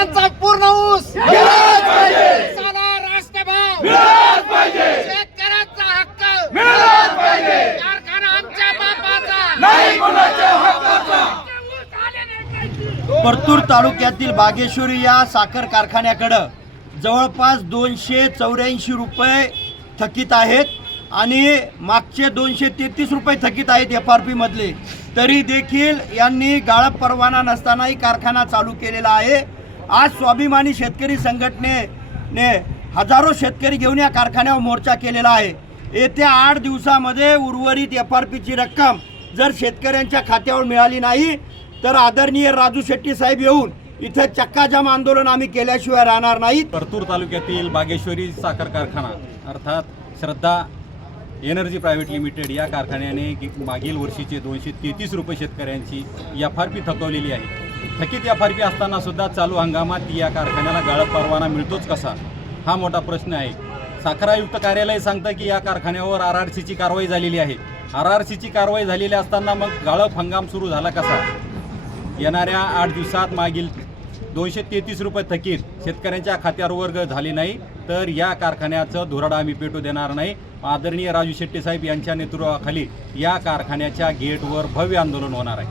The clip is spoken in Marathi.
शेतकऱ्यांचा पूर्ण ऊस. शेतकऱ्यांचा हक्क. कारखाना आमच्या बापाचा. परतूर तालुक्यातील बागेश्वरी या साखर कारखान्याकडं जवळपास दोनशे चौऱ्याऐंशी रुपये थकीत आहेत आणि मागचे दोनशे तेहतीस रुपये थकीत आहेत एफ आर पीमधले तरी देखील यांनी गाळप परवाना नसतानाही कारखाना चालू केलेला आहे. आज स्वाभिमानी शेतकरी संघटनेने हजारो शेतकरी घेऊन या कारखान्यावर मोर्चा केलेला आहे. येत्या आठ दिवसामध्ये उर्वरित एफ आर पीची रक्कम जर शेतकऱ्यांच्या खात्यावर मिळाली नाही तर आदरणीय राजू शेट्टी साहेब येऊन इथं चक्काजाम आंदोलन आम्ही केल्याशिवाय राहणार नाही परतूर तालुक्यातील बागेश्वरी साखर कारखाना अर्थात श्रद्धा एनर्जी प्रायव्हेट लिमिटेड या कारखान्याने मागील वर्षीचे दोनशे तेहतीस रुपये शेतकऱ्यांची एफ आर पी थकवलेली आहे. थकीत या फारवी असताना सुद्धा चालू हंगामात या कारखान्याला गाळप परवाना मिळतोच कसा? हा मोठा प्रश्न आहे. साखर आयुक्त कार्यालय सांगतं की या कारखान्यावर आर आर सीची कारवाई झालेली आहे. आर आर सीची कारवाई झालेली असताना मग गाळप हंगाम सुरू झाला कसा? येणाऱ्या आठ दिवसात मागील दोनशे तेहतीस रुपये थकीत शेतकऱ्यांच्या खात्यावर वर्ग झाले नाही तर या कारखान्याचं धुराड आम्ही पेटू देणार नाही. आदरणीय राजू शेट्टी साहेब यांच्या नेतृत्वाखाली या कारखान्याच्या गेटवर भव्य आंदोलन होणार आहे.